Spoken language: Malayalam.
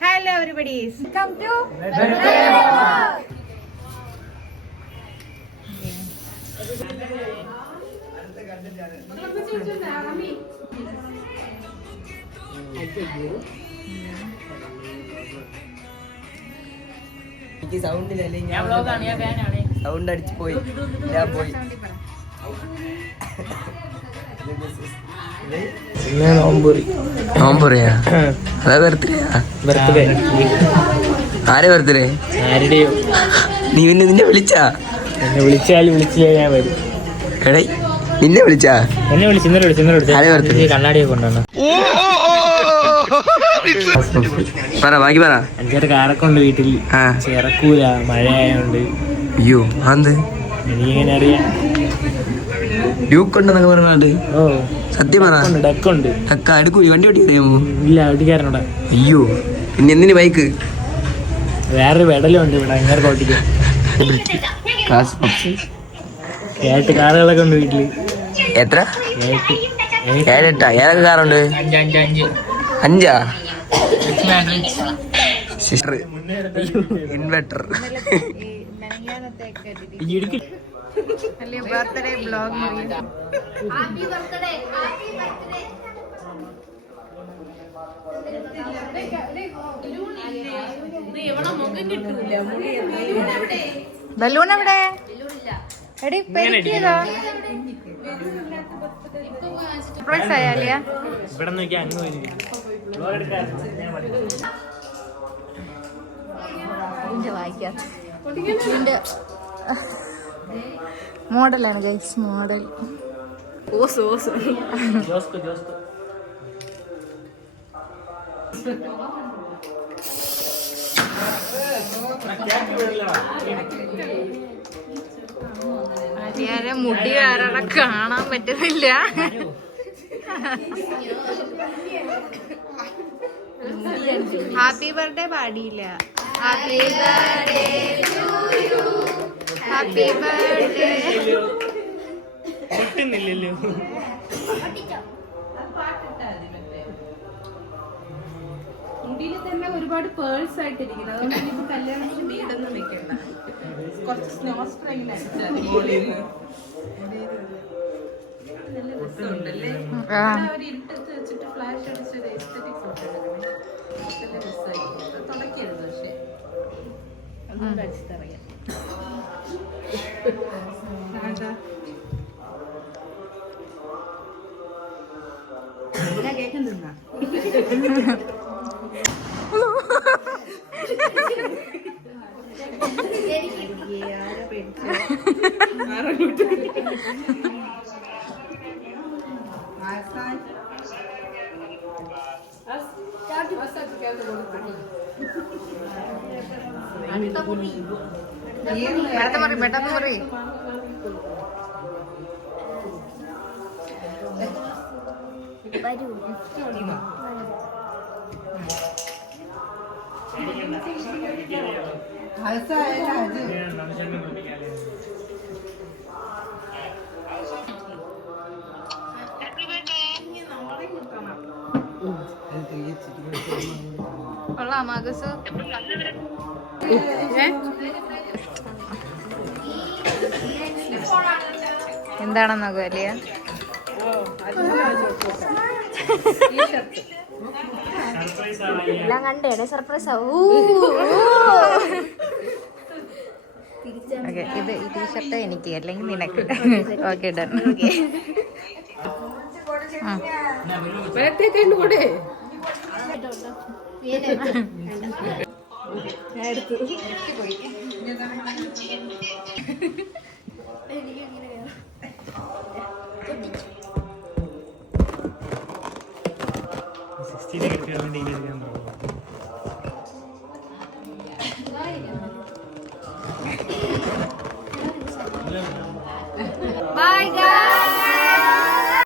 Hello everybody, welcome to sound അടിച്ചു പോയി. ഞാൻ പോയി. നോമ്പറിയാ അതാ ബർത്ത്ഡേ. ആരെ ബർത്ത്ഡേ? നീ പിന്നെ നിന്നെ വിളിച്ചാ? എന്നെ വിളിച്ചാലും വിളിച്ചില്ല ഞാൻ വരും. എടേ നിന്നെ വിളിച്ചാ? എന്നെ വിളിച്ചു. കണ്ണാടിയൊക്കെ കൊണ്ടാണ്. പറ ബാക്കി പറ. 5-6 കാറൊക്കെ ഉണ്ട് വീട്ടിൽ. ഇറക്കൂല, മഴയായോണ്ട്. അയ്യോ അത് എനിക്കിങ്ങനെ അറിയാം. ഡ്യൂക്ക് ഉണ്ടെന്നൊക്കെ പറഞ്ഞാണ്ട്. ഓ സത്യം പറ. ഡക്കുണ്ട്. ഡക്ക അടുക്കൂലി വണ്ടി ഓടിക്കറിയാമോ? ഇല്ല, ഓടിക്കാരനോടാ. അയ്യോ പിന്നെ എന്തിന് ബൈക്ക്? വേറൊരു പെടലുണ്ട് ഇവിടെ, അങ്ങനെ ഓട്ടിക്കാൻ. 8 കാറുകളൊക്കെ ഉണ്ട് വീട്ടില്. എത്ര? 8. 7-8. ഏതൊക്കെ കാറുണ്ട്? 5. Sister inverter. Birthday blog. Balloon എവിടെ? എടി പെരിക്കിയതാ. സർപ്രൈസ് ആയാലിയാ? ഇവിടെ നോക്കിയാ അങ്ങ് വരും. മോഡലാണ് ഗൈസ്, മോഡൽ. ആര്യാരെ മുടി വേറെ കാണാൻ പറ്റുന്നില്ല. ഹാപ്പി ബർത്ത്ഡേ പാടിയില്ല. Happy birthday to you, happy birthday. കിട്ടുന്നില്ലല്ലോ. മുടിയിൽ തന്നെ ഒരുപാട് പേൾസ് ആയിട്ടിരിക്കുന്നത്. അതുകൊണ്ട് ഇനിയിപ്പോ കല്യാണത്തിന് വീടൊന്നും വെക്കണ്ട, കുറച്ച് സ്നോ സ്പ്രെയിൻ അടിച്ചാൽ നല്ല രസമുണ്ടല്ലേ. അവർ ഇരുട്ടത്ത് വെച്ചിട്ട് ഫ്ലാഷ് അടിച്ചൊരു എസ്തെറ്റിക് ഫോട്ടോ എടുക്കണേ. നല്ല രസമായിരിക്കും. തുടക്കരുത് പക്ഷെ അതുകൊണ്ട് അടിച്ചിട്ടറിയാം. കേൾക്കാൻ തിന്നാ പെട്ടെന്ന് മറി. കൊള്ളാം മകസ്. എന്താണെന്നൊക്കെ അല്ലേ? എല്ലാം കണ്ടേ സർപ്രൈസ് ആവൂ. ഇത് ഈ ടീഷർട്ട് എനിക്ക്, അല്ലെങ്കിൽ നിനക്ക്. Okay done. കൂടെ കിട്ടിയാൽ വേണ്ടി